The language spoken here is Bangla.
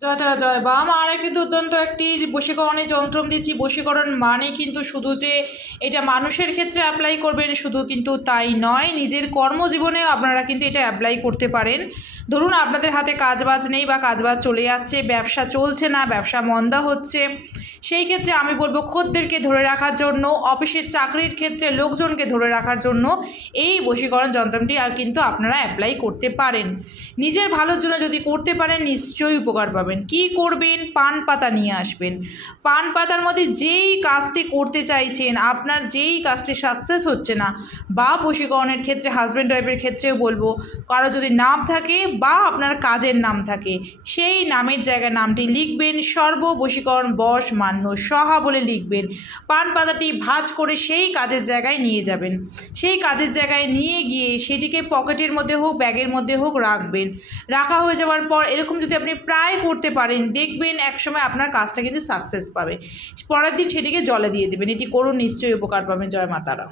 জয় তারা জয় বাম। আর একটি দুর্দান্ত একটি বশীকরণের যন্ত্র দিচ্ছি। বশীকরণ মানে কিন্তু শুধু যে এটা মানুষের ক্ষেত্রে অ্যাপ্লাই করবেন শুধু কিন্তু তাই নয়, নিজের কর্মজীবনেও আপনারা কিন্তু এটা অ্যাপ্লাই করতে পারেন। ধরুন আপনাদের হাতে কাজবাজ নেই বা কাজবাজ চলে যাচ্ছে, ব্যবসা চলছে না, ব্যবসা মন্দা হচ্ছে, সেই ক্ষেত্রে আমি বলবো খদ্দেরকে ধরে রাখার জন্য, অফিসের চাকরির ক্ষেত্রে লোকজনকে ধরে রাখার জন্য এই বশীকরণ যন্ত্রটি কিন্তু আপনারা অ্যাপ্লাই করতে পারেন। নিজের ভালোর জন্য যদি করতে পারেন নিশ্চয়ই উপকার পাবেন। কি করবেন? পান পাতা নিয়ে আসবেন। পান পাতার মধ্যে যেই কাজটি করতে চাইছেন, আপনার যেই কাজটি সাকসেস হচ্ছে না, বা বশীকরণের ক্ষেত্রে হাজব্যান্ড ওয়াইফের ক্ষেত্রেও বলবো, কারো যদি নাম থাকে বা আপনার কাজের নাম থাকে, সেই নামের জায়গায় নামটি লিখবেন, সর্ব বশীকরণ বশ মান্য সহা বলে লিখবেন। পান পাতাটি ভাঁজ করে সেই কাজের জায়গায় নিয়ে যাবেন। সেই কাজের জায়গায় নিয়ে গিয়ে সেটিকে পকেটের মধ্যে হোক ব্যাগের মধ্যে হোক রাখবেন। রাখা হয়ে যাওয়ার পর এরকম যদি আপনি প্রায় করতে পারেন, দেখবেন একসময় আপনার কাজটা কিন্তু সাকসেস পাবে। পরের দিন সেটিকে জলে দিয়ে দেবেন। এটি করুন, নিশ্চয়ই উপকার পাবেন। জয় মা তারা।